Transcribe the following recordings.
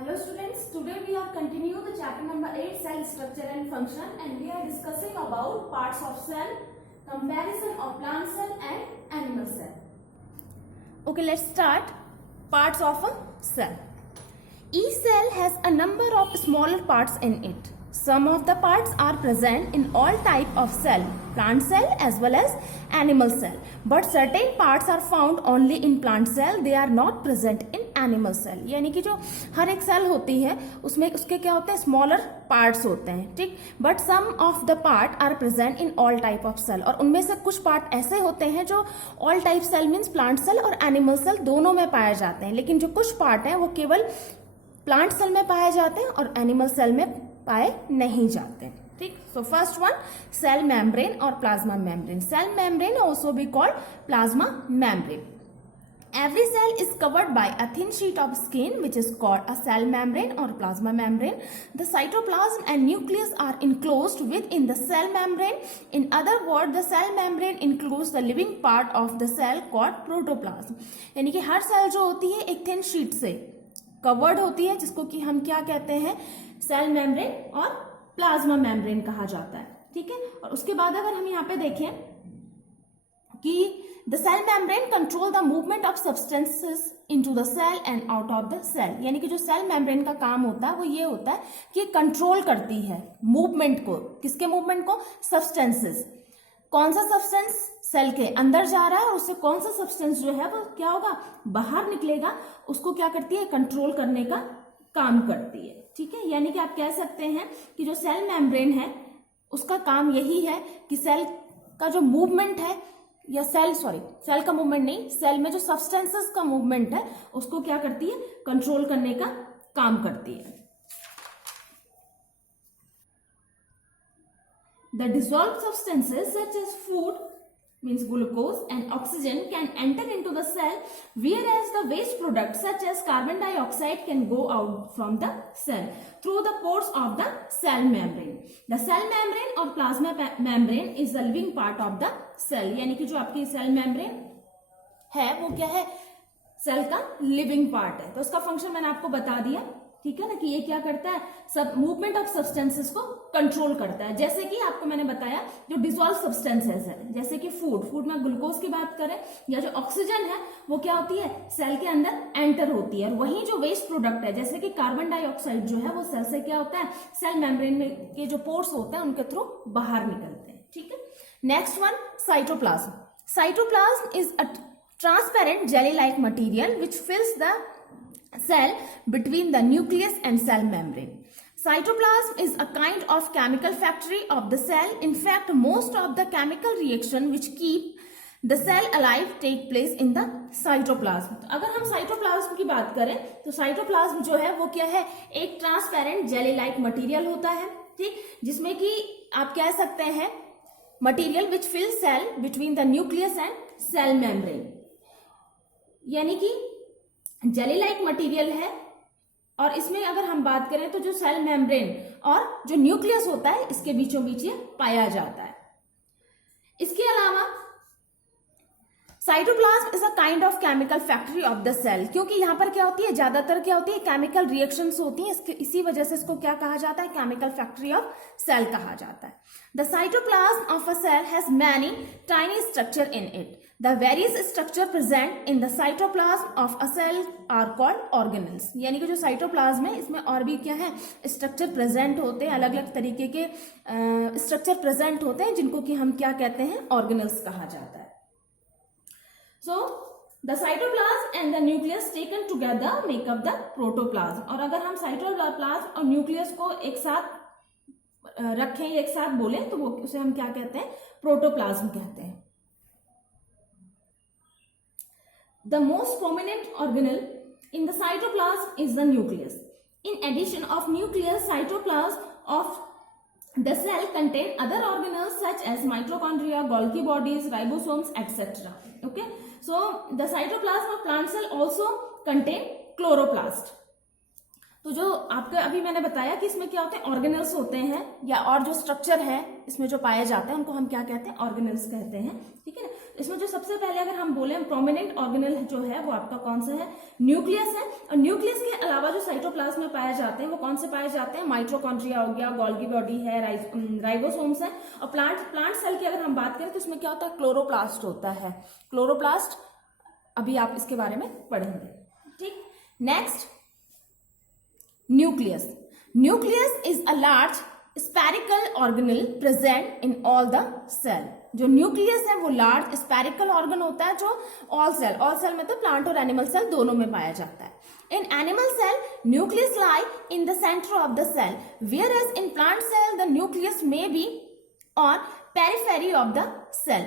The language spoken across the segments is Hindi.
Hello students, today we are continue the chapter number 8 cell structure and function, and we are discussing about parts of cell, comparison of plant cell and animal cell. Okay, let's start. Parts of a cell. Each cell has a number of smaller parts in it. Some of the parts are present in all type of cell, plant cell as well as animal cell. But certain parts are found only in plant cell, they are not present in animal cell. यानी कि जो हर एक सेल होती है उसमें उसके क्या होते हैं, स्मॉलर पार्ट्स होते हैं, ठीक. But some of the part are present in all type of cell, और उनमें से कुछ पार्ट ऐसे होते हैं जो all type cell means plant cell और एनिमल सेल दोनों में पाए जाते हैं. लेकिन जो कुछ पार्ट हैं वो केवल प्लांट सेल में पाए जाते हैं और एनिमल सेल में पाए नहीं जाते. ठीक. So first one, cell membrane और plasma membrane. Cell membrane also be called plasma membrane. Every cell is covered by a thin sheet of skin which is called a cell membrane or plasma membrane. The cytoplasm and nucleus are enclosed within the cell membrane. In other words, the cell membrane includes the living part of the cell called protoplasm. यानी कि हर सेल जो होती है एक थिन शीट से कवर्ड होती है जिसको कि हम क्या कहते हैं, सेल मेम्ब्रेन और प्लाज्मा मेम्ब्रेन कहा जाता है. ठीक है. और उसके बाद अगर हम यहाँ पे देखें कि the cell membrane control the movement of substances into the cell and out of the cell. यानी कि जो सेल मेम्ब्रेन का काम होता है वो ये होता है कि कंट्रोल करती है मूवमेंट को. किसके मूवमेंट को? सब्सटेंसेस. कौन सा सब्सटेंस सेल के अंदर जा रहा है और उससे कौन सा सब्सटेंस जो है वो क्या होगा, बाहर निकलेगा, उसको क्या करती है, कंट्रोल करने का काम करती है. ठीक है. यानी कि आप कह सकते हैं कि जो सेल मेम्ब्रेन है उसका काम यही है कि सेल का जो मूवमेंट है या सेल का मूवमेंट नहीं, सेल में जो सब्सटेंसेस का मूवमेंट है उसको क्या करती है, कंट्रोल करने का काम करती है. The dissolved substances such as food means glucose and oxygen can enter into the cell, whereas the waste products such as carbon dioxide can go out from the cell through the pores of the cell membrane. The cell membrane or plasma membrane is the living part of the cell. यानी कि जो आपकी सेल मेम्ब्रेन है वो क्या है, सेल का लिविंग पार्ट है. तो उसका फंक्शन मैंने आपको बता दिया. ठीक है ना, कि ये क्या करता है, सब मूवमेंट ऑफ सब्सटेंसेस को कंट्रोल करता है. जैसे कि आपको मैंने बताया जो डिसॉल्व सब्सटेंसेस है, जैसे कि फूड में ग्लूकोज की बात करें या जो ऑक्सीजन है वो क्या होती है, सेल के अंदर एंटर होती है. और वही जो वेस्ट प्रोडक्ट है जैसे कि कार्बन डाइऑक्साइड जो है वो सेल से क्या होता है, सेल मेम्ब्रेन में के जो पोर्स होते हैं उनके थ्रू बाहर निकलते हैं. ठीक है. Next one, cytoplasm. Cytoplasm is a transparent jelly like material which फिल्स the cell between the nucleus and cell membrane. Cytoplasm is a kind of chemical factory of the cell. In fact, most of the chemical reaction which keep the cell alive take place in the cytoplasm. तो अगर हम साइटोप्लाज्म की बात करें तो साइटोप्लाज्म जो है वो क्या है, एक ट्रांसपेरेंट जेली लाइक मटीरियल होता है. ठीक. जिसमें कि आप कह सकते हैं material which fill cell between the nucleus and cell membrane. यानी कि जेली लाइक मटीरियल है और इसमें अगर हम बात करें तो जो सेल मेम्ब्रेन और जो न्यूक्लियस होता है इसके बीचों बीच ये पाया जाता है. इसके अलावा cytoplasm is a kind of chemical factory of the cell, क्योंकि यहाँ पर क्या होती है, ज्यादातर क्या होती है, केमिकल रिएक्शंस होती हैं. इसी वजह से इसको क्या कहा जाता है, केमिकल फैक्ट्री ऑफ सेल कहा जाता है. The cytoplasm of a cell has many tiny structure in it. The various structure present in the cytoplasm of a cell are called organelles. यानी कि जो साइटोप्लाज्म है इसमें और भी क्या है, स्ट्रक्चर प्रेजेंट होते हैं, अलग अलग तरीके के स्ट्रक्चर प्रेजेंट होते हैं जिनको कि हम क्या कहते हैं, ऑर्गेनल्स कहा जाता है. So the cytoplasm and the nucleus taken together make up the protoplasm. और अगर हम साइटोप्लाज्म और न्यूक्लियस को एक साथ रखें, एक साथ बोलें तो वो उसे हम क्या कहते हैं, प्रोटोप्लाज्म कहते हैं. The most prominent organelle in the cytoplasm is the nucleus. In addition of nucleus, cytoplasm of the cell contain other organelles such as mitochondria, Golgi bodies, ribosomes, etc. Okay, so the cytoplasm of plant cell also contain chloroplast. तो जो आपके अभी मैंने बताया कि इसमें क्या होते हैं, ऑर्गेनल्स होते हैं, या और जो स्ट्रक्चर है इसमें जो पाए जाते हैं उनको हम क्या कहते हैं, ऑर्गेनल्स कहते हैं। ठीक है ना। इसमें जो सबसे पहले अगर हम बोले प्रोमिनेंट ऑर्गेनल जो है वो आपका कौन सा है, न्यूक्लियस है। और न्यूक्लियस के अलावा जो साइटोप्लाज्म में पाए जाते हैं वो कौन से पाए जाते हैं, माइटोकॉन्ड्रिया हो गया, गोल्गी बॉडी है, राइबोसोम्स है। और प्लांट सेल की अगर हम बात करें तो इसमें क्या होता है, क्लोरोप्लास्ट होता है। क्लोरोप्लास्ट अभी आप इसके बारे में पढ़ेंगे। ठीक। Next, nucleus. Nucleus is a large spherical organelle present in all the cell. जो न्यूक्लियस है वो लार्ज स्पेरिकल ऑर्गन होता है जो ऑल सेल में तो प्लांट और एनिमल सेल दोनों में पाया जाता है। In animal cell nucleus lie in the centre of the cell, whereas in plant cell the nucleus may be on periphery of the cell.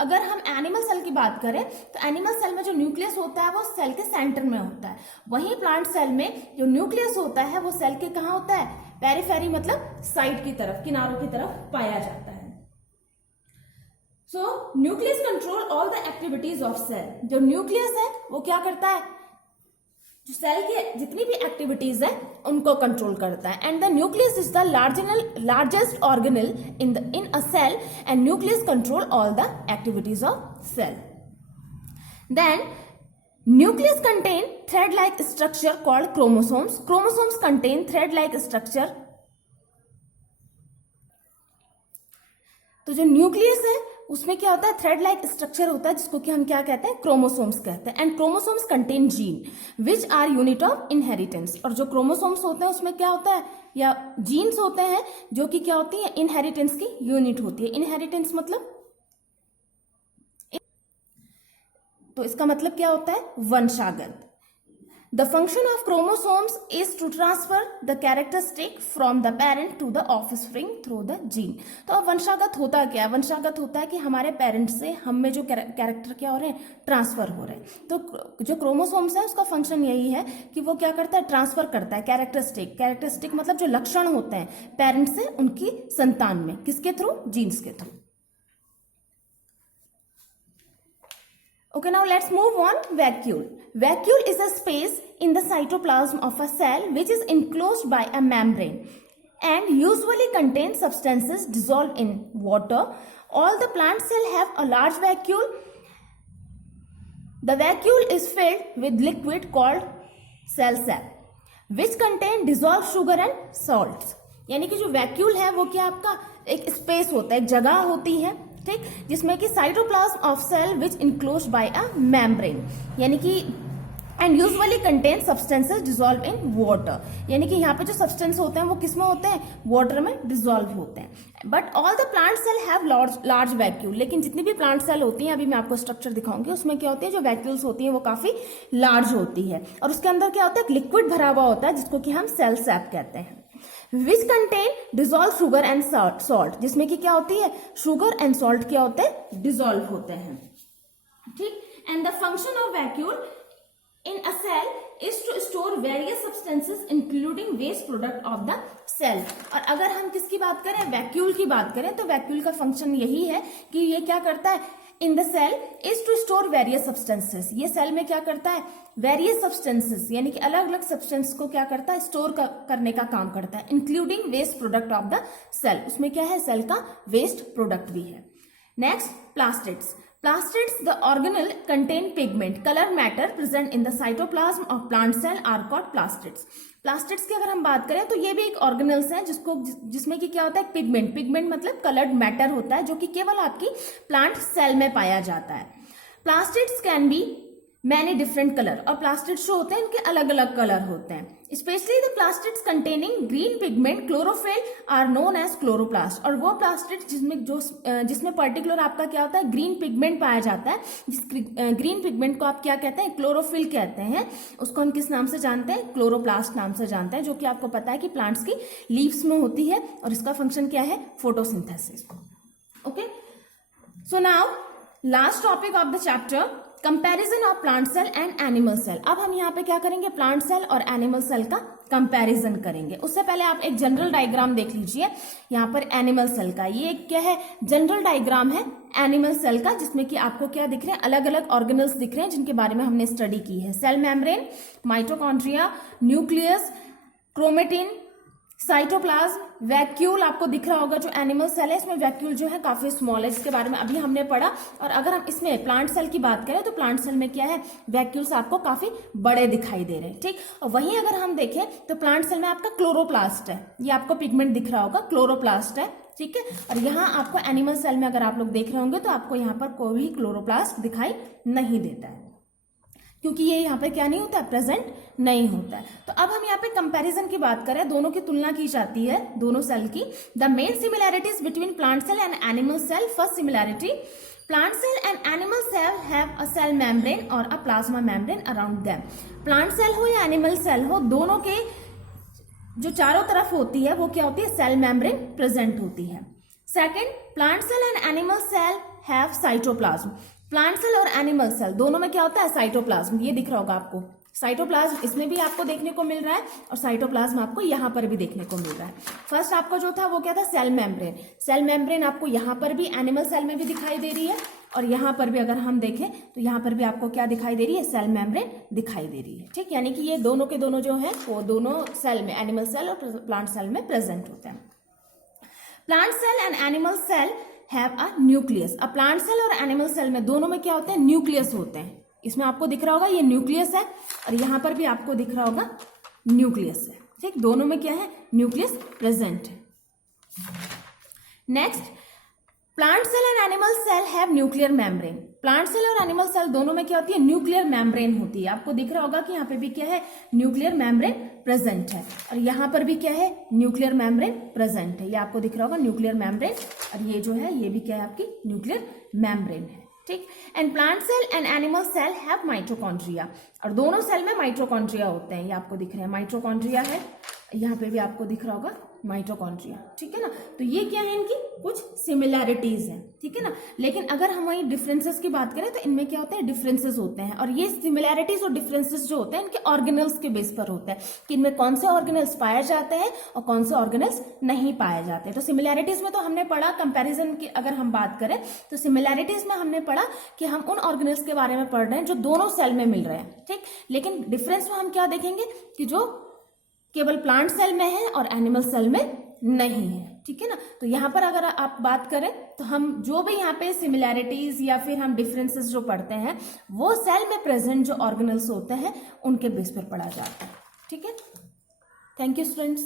अगर हम एनिमल सेल की बात करें तो एनिमल सेल में जो न्यूक्लियस होता है वो सेल के सेंटर में होता है। वहीं प्लांट सेल में जो न्यूक्लियस होता है वो सेल के कहाँ होता है, पेरिफेरी मतलब साइड की तरफ, किनारों की तरफ पाया जाता है। So nucleus control all the activities of cell. जो न्यूक्लियस है वो क्या करता है, जो सेल के जितनी भी एक्टिविटीज है उनको कंट्रोल करता है। And the nucleus is the largest organelle in a cell and nucleus control all the activities of cell. Then nucleus contain thread like structure called chromosomes. Chromosomes contain thread like structure. तो जो न्यूक्लियस है उसमें क्या होता है, थ्रेड लाइक स्ट्रक्चर होता है जिसको कि हम क्या कहते हैं, क्रोमोसोम्स कहते हैं। And chromosomes contain gene which are unit of inheritance. और जो क्रोमोसोम्स होते हैं उसमें क्या होता है, या जीन्स होते हैं जो कि क्या होती है, इनहेरिटेंस की यूनिट होती है। इनहेरिटेंस मतलब, तो इसका मतलब क्या होता है, वंशागत। The function of chromosomes is to transfer the characteristic from the parent to the offspring through the gene। तो अब वंशागत होता क्या है, वंशागत होता है कि हमारे पेरेंट से हम में जो कैरेक्टर क्या हो रहे हैं, ट्रांसफर हो रहे हैं। तो जो क्रोमोसोम्स है उसका फंक्शन यही है कि वो क्या करता है, ट्रांसफर करता है कैरेक्टरिस्टिक मतलब जो लक्षण होते हैं पेरेंट से उनकी संतान में, किसके थ्रू, जीन्स के through. Okay, now let's move on. Vacuole. Vacuole is a space in the cytoplasm of a cell which is enclosed by a membrane and usually contains substances dissolved in water. All the plant cells have a large vacuole. The vacuole is filled with liquid called cell sap, which contain dissolved sugar and salts. यानी कि जो वैक्यूल है वो क्या आपका एक स्पेस होता है, एक जगह होती है, ठीक, जिसमें कि cytoplasm of cell which enclose by a membrane, यानी कि and usually contain substances dissolve in water. यानी कि यहाँ पे जो सब्सटेंस होते हैं वो किसमें होते हैं, वाटर में डिसॉल्व होते हैं। But all the plant cell have large vacuole. लेकिन जितनी भी प्लांट सेल होती हैं, अभी मैं आपको स्ट्रक्चर दिखाऊंगी, उसमें क्या होती है, जो वैक्यूल्स होती हैं वो काफी लार्ज होती है और उसके अंदर क्या होता है, लिक्विड भरा हुआ होता है जिसको कि हम सेल सैप कहते हैं। Which contain dissolve sugar and salt, जिसमें कि क्या होती है, शुगर एंड सॉल्ट क्या होते हैं, डिजोल्व होते हैं, ठीक। And the function of vacuole in a cell is to store various substances including waste product of the cell. और अगर हम किसकी बात करें, वैक्यूल की बात करें, तो वैक्यूल का फंक्शन यही है कि ये क्या करता है, in the cell is to store various substances. ये सेल में क्या करता है, वेरियस सब्सटेंसेस यानी कि अलग अलग सब्सटेंस को क्या करता है, स्टोर करने का काम करता है, including waste product of the cell. उसमें क्या है, सेल का वेस्ट प्रोडक्ट भी है। Next, plastids. Plastids, the organelle contain pigment, color matter present in the cytoplasm of plant cell are called plastids. Plastids की अगर हम बात करें तो ये भी एक ऑर्गेनल्स हैं जिसमें कि क्या होता है, पिगमेंट मतलब कलर्ड मैटर होता है जो कि केवल आपकी प्लांट सेल में पाया जाता है। Plastids can be many different colour, और प्लास्टिड्स जो होते हैं इनके अलग अलग कलर होते हैं। Specially the plastids containing green pigment chlorophyll are known as chloroplast. और वो प्लास्टिड्स जिसमें पर्टिकुलर आपका क्या होता है, ग्रीन पिगमेंट पाया जाता है, जिस ग्रीन पिगमेंट को आप क्या कहते हैं, क्लोरोफिल कहते हैं। उसको हम किस नाम से जानते हैं, क्लोरोप्लास्ट नाम से जानते हैं, जो कि आपको पता है कि प्लांट्स की लीव्स में होती है और इसका फंक्शन क्या है, photosynthesis. Okay, so now last topic of the chapter, comparison of plant cell and animal cell. अब हम यहाँ पे क्या करेंगे, प्लांट सेल और एनिमल सेल का कंपैरिजन करेंगे। उससे पहले आप एक जनरल डायग्राम देख लीजिए यहाँ पर एनिमल सेल का। ये क्या है, जनरल डायग्राम है एनिमल सेल का, जिसमें कि आपको क्या दिख रहे हैं, अलग अलग ऑर्गेनल्स दिख रहे हैं जिनके बारे में हमने स्टडी की है। Cell membrane, mitochondria, nucleus, chromatin, cytoplasm, vacuole आपको दिख रहा होगा जो एनिमल सेल है, इसमें वैक्यूल जो है काफी स्मॉल है, इसके बारे में अभी हमने पढ़ा। और अगर हम इसमें प्लांट सेल की बात करें तो प्लांट सेल में क्या है, वैक्यूल्स आपको काफी बड़े दिखाई दे रहे हैं, ठीक। और वहीं अगर हम देखें तो प्लांट सेल में आपका क्लोरोप्लास्ट है, ये आपको पिगमेंट दिख रहा होगा, क्लोरोप्लास्ट है, ठीक है। और यहाँ आपको एनिमल सेल में अगर आप लोग देख रहे होंगे तो आपको यहाँ पर कोई भी क्लोरोप्लास्ट दिखाई नहीं देता है, क्योंकि ये यहाँ पे क्या नहीं होता है, प्रेजेंट नहीं होता है। तो अब हम यहाँ पे कंपैरिजन की बात करें, दोनों की तुलना की जाती है, दोनों सेल की। The main similarities between plant cell and animal cell. First similarity, plant cell and animal cell have a cell membrane और a plasma membrane around them. Plant cell हो या एनिमल सेल हो, दोनों के जो चारों तरफ होती है वो क्या होती है, सेल मेम्ब्रेन प्रेजेंट होती है। Second, plant cell and animal cell have cytoplasm. Plant cell और एनिमल सेल दोनों में क्या होता है, साइटोप्लाज्म, ये दिख रहा होगा आपको, साइटोप्लाज्म इसमें भी आपको देखने को मिल रहा है और साइटोप्लाज्म आपको यहाँ पर भी देखने को मिल रहा है। फर्स्ट आपको जो था वो क्या था, सेल मेम्ब्रेन। सेल मेम्ब्रेन आपको यहाँ पर भी एनिमल सेल में भी दिखाई दे रही है और यहाँ पर भी अगर हम देखें तो यहाँ पर भी आपको क्या दिखाई दे रही है, सेल मेम्ब्रेन दिखाई दे रही है, ठीक। यानी कि ये दोनों के दोनों जो है वो दोनों सेल में, एनिमल सेल और प्लांट सेल में प्रेजेंट होते हैं। Plant cell and animal cell have a nucleus. अब प्लांट सेल और एनिमल सेल में दोनों में क्या होते हैं, न्यूक्लियस होते हैं। इसमें आपको दिख रहा होगा ये न्यूक्लियस है और यहाँ पर भी आपको दिख रहा होगा न्यूक्लियस है, ठीक। दोनों में क्या है, न्यूक्लियस प्रेजेंट है। Next, plant cell and animal cell have nuclear membrane. Plant cell और एनिमल सेल दोनों में क्या होती है, न्यूक्लियर मेम्ब्रेन होती है। आपको दिख रहा होगा कि यहाँ पे भी क्या है, न्यूक्लियर मेम्ब्रेन प्रेजेंट है और यहाँ पर भी क्या है, न्यूक्लियर मेम्ब्रेन प्रेजेंट है। ये आपको दिख रहा होगा न्यूक्लियर मेम्ब्रेन और ये जो है ये भी क्या है, आपकी न्यूक्लियर मेम्ब्रेन है, ठीक। And plant cell and animal cell have mitochondria. और दोनों सेल में माइटोकॉन्ड्रिया होते हैं, ये आपको दिख रहे हैं, माइटोकॉन्ड्रिया है, यहाँ पे भी आपको दिख रहा होगा माइटोकॉन्ड्रिया, ठीक है ना। तो ये क्या है, इनकी कुछ सिमिलैरिटीज हैं, ठीक है ना। लेकिन अगर हम वही डिफरेंसेस की बात करें तो इनमें क्या होते हैं, डिफरेंसेस होते हैं। और ये सिमिलैरिटीज और डिफरेंसेस जो होते हैं इनके ऑर्गेनल्स के बेस पर होते हैं कि इनमें कौन से ऑर्गेनल्स पाए जाते हैं और कौन से ऑर्गेनल्स नहीं पाए जाते हैं। तो सिमिलैरिटीज में तो हमने पढ़ा, कंपेरिजन की अगर हम बात करें तो सिमिलैरिटीज में हमने पढ़ा कि हम उन ऑर्गेनल्स के बारे में पढ़ रहे हैं जो दोनों सेल में मिल रहे हैं, ठीक। लेकिन डिफरेंस में हम क्या देखेंगे कि जो केवल प्लांट सेल में है और एनिमल सेल में नहीं है, ठीक है ना। तो यहाँ पर अगर आप बात करें तो हम जो भी यहाँ पे सिमिलैरिटीज या फिर हम डिफरेंसेस जो पढ़ते हैं वो सेल में प्रेजेंट जो ऑर्गेनल्स होते हैं उनके बेस पर पढ़ा जाता है, ठीक है। Thank you students.